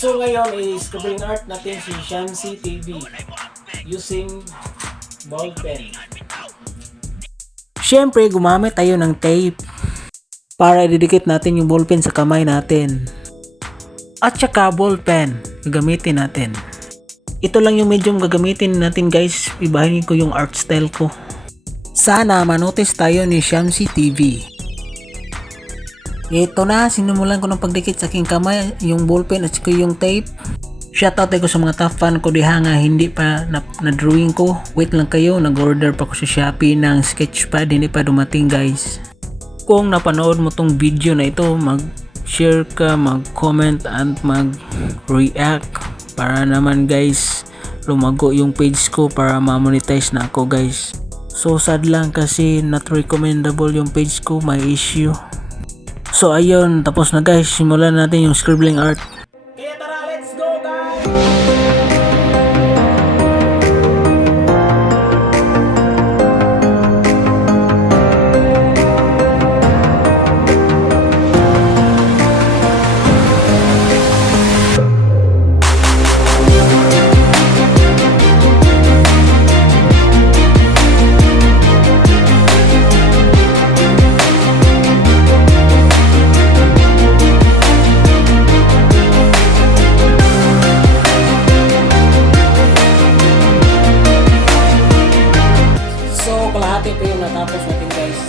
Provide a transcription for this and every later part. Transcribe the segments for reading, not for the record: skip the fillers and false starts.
So ngayon is scribbling art natin si Shamsi TV using ball pen. Siyempre gumamit tayo ng tape para ididikit natin yung ballpen sa kamay natin. At saka ballpen gagamitin natin. Ito lang yung medyong gagamitin natin guys. Ibahin ko yung art style ko. Sana manotice tayo ni Shamsi TV. Ito na, sinimulan ko ng pagdikit sa aking kamay yung ballpen at saka yung tape. Shoutout ko sa mga top fan ko diha nga hindi pa na-drawing ko. Wait lang kayo, nag-order pa ko sa Shopee ng sketchpad, hindi pa dumating guys. Kung napanood mo tong video na ito, mag-share ka, mag-comment and mag-react para naman guys lumago yung page ko para ma-monetize na ako guys. So sad lang kasi not recommendable yung page ko, may issue. So ayun, tapos na guys, simulan natin yung scribbling art. Kaya tara, let's go guys! Kalahati pa yung natapos natin guys.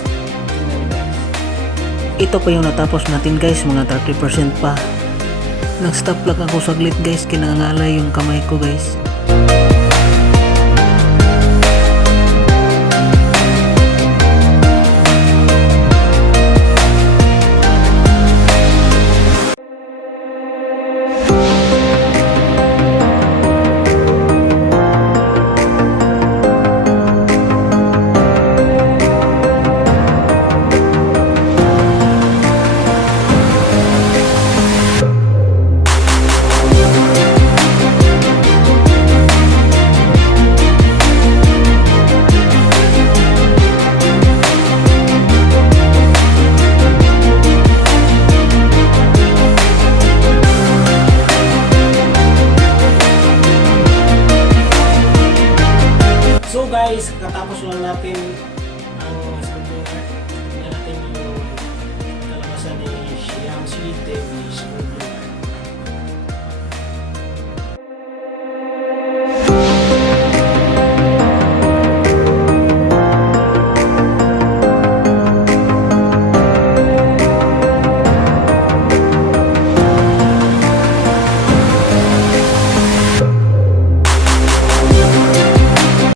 Ito pa yung natapos natin guys, mga 30% pa. Nag-stop lang ako saglit guys, kinangalay yung kamay ko guys.